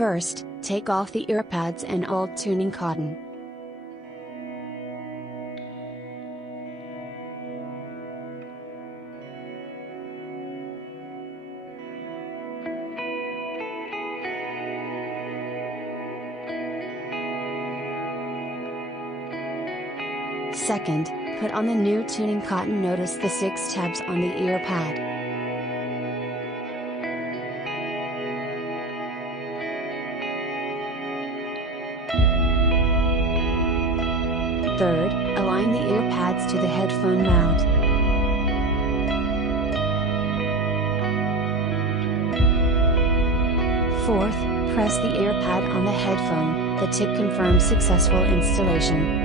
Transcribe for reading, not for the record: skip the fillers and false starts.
First, take off the earpads and old tuning cotton. Second, put on the new tuning cotton. Notice the 6 tabs on the earpad. Third, align the earpads to the headphone mount. Fourth, press the earpad on the headphone. The tip confirms successful installation.